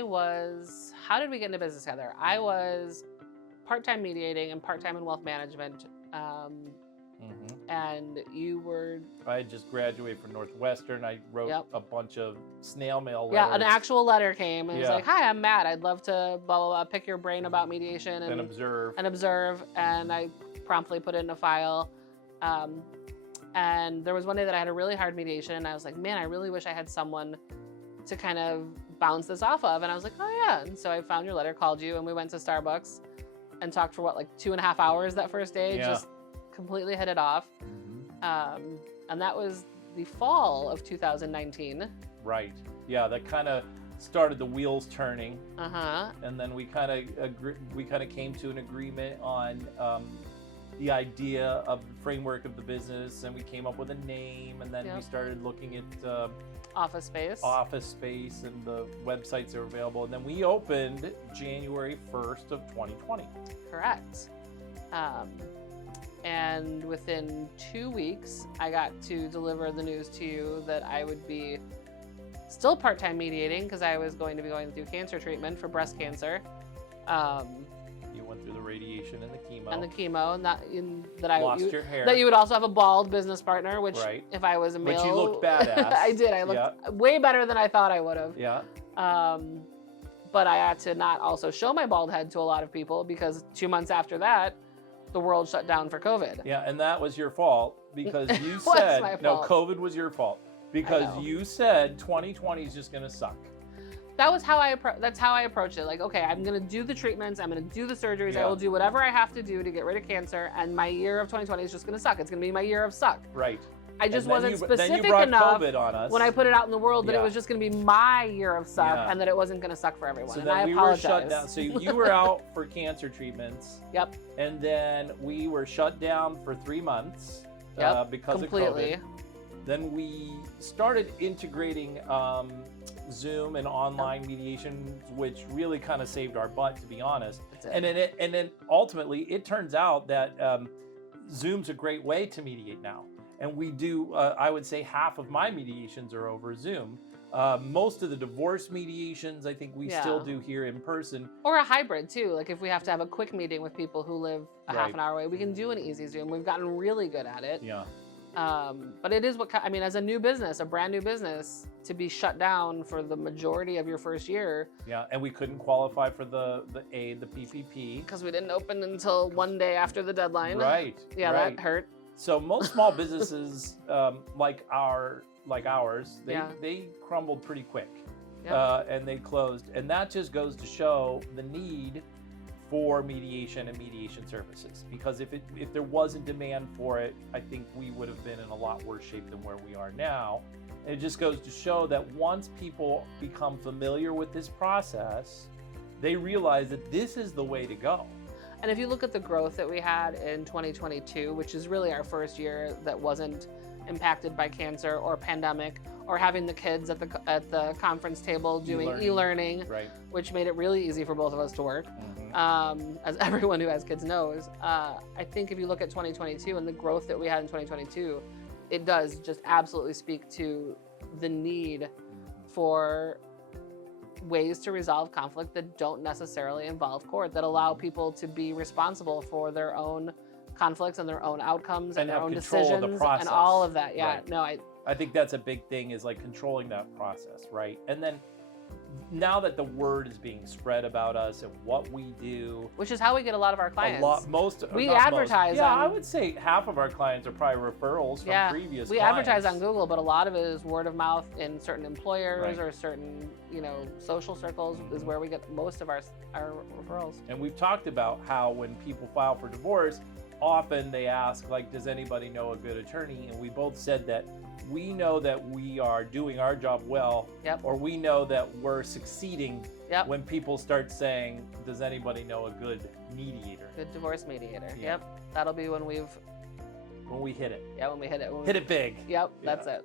how did we get into business together? I was part-time mediating and part-time in wealth management. And you were... I had just graduated from Northwestern. I wrote a bunch of snail mail letters. Yeah, an actual letter came. And it was like, hi, I'm Matt. I'd love to blah, blah, blah, pick your brain about mediation. And observe. And I promptly put it in a file. And there was one day that I had a really hard mediation. And I was like, man, I really wish I had someone to kind of bounce this off of. And I was like, oh, yeah. And so I found your letter, called you, and we went to Starbucks and talked for, 2.5 hours that first day. Just completely hit it off. And that was the fall of 2019. Right. Yeah, that kind of started the wheels turning. And then we kind of came to an agreement on the idea of the framework of the business, and we came up with a name, and then we started looking at office space and the websites that are available, and then we opened January 1st of 2020. Correct. And within 2 weeks, I got to deliver the news to you that I would be still part-time mediating because I was going to be going through cancer treatment for breast cancer. You went through the radiation and the chemo. And lost your hair. That you would also have a bald business partner, which if I was a male... Which you looked badass. I did. I looked way better than I thought I would have. Yeah. But I had to not also show my bald head to a lot of people because 2 months after that, the world shut down for COVID. Yeah, and that was your fault because you said, no, COVID was your fault because you said 2020 is just going to suck. That's how I approached it. Like, okay, I'm going to do the treatments. I'm going to do the surgeries. I will do whatever I have to do to get rid of cancer. And my year of 2020 is just going to suck. It's going to be my year of suck. Right. I just wasn't specific enough when I put it out in the world that it was just going to be my year of suck and that it wasn't going to suck for everyone. So and then I apologize. Were shut down. So you were out for cancer treatments. Yep. And then we were shut down for 3 months because of COVID. Then we started integrating Zoom and online mediation, which really kind of saved our butt, to be honest. And then ultimately, it turns out that Zoom's a great way to mediate now. And we do, I would say half of my mediations are over Zoom. Most of the divorce mediations, I think we still do here in person. Or a hybrid too. Like if we have to have a quick meeting with people who live a half an hour away, we can do an easy Zoom. We've gotten really good at it. Yeah. But it is as a new business, a brand new business, to be shut down for the majority of your first year. Yeah, and we couldn't qualify for the aid, the PPP. Because we didn't open until one day after the deadline. Right. Yeah, that hurt. So most small businesses like ours, they crumbled pretty quick, and they closed. And that just goes to show the need for mediation and mediation services. Because if there wasn't demand for it, I think we would have been in a lot worse shape than where we are now. And it just goes to show that once people become familiar with this process, they realize that this is the way to go. And if you look at the growth that we had in 2022, which is really our first year that wasn't impacted by cancer or pandemic, or having the kids at the conference table doing e-learning, which made it really easy for both of us to work, as everyone who has kids knows. I think if you look at 2022 and the growth that we had in 2022, it does just absolutely speak to the need for ways to resolve conflict that don't necessarily involve court, that allow people to be responsible for their own conflicts and their own outcomes and their own decisions and all of that. I think that's a big thing, is like controlling that process, right? And then now that the word is being spread about us and what we do, which is how we get a lot of our clients. We advertise. Yeah, I would say half of our clients are probably referrals from previous we clients. Advertise on Google, but a lot of it is word of mouth in certain employers or certain, social circles is where we get most of our referrals. And we've talked about how when people file for divorce, often they ask, like, does anybody know a good attorney? And we both said that we know that we are doing our job well, or we know that we're succeeding when people start saying, does anybody know a good mediator? Good divorce mediator. Yep. That'll be when we hit it. Yeah, when we hit it. When we hit it big. Yep, that's it.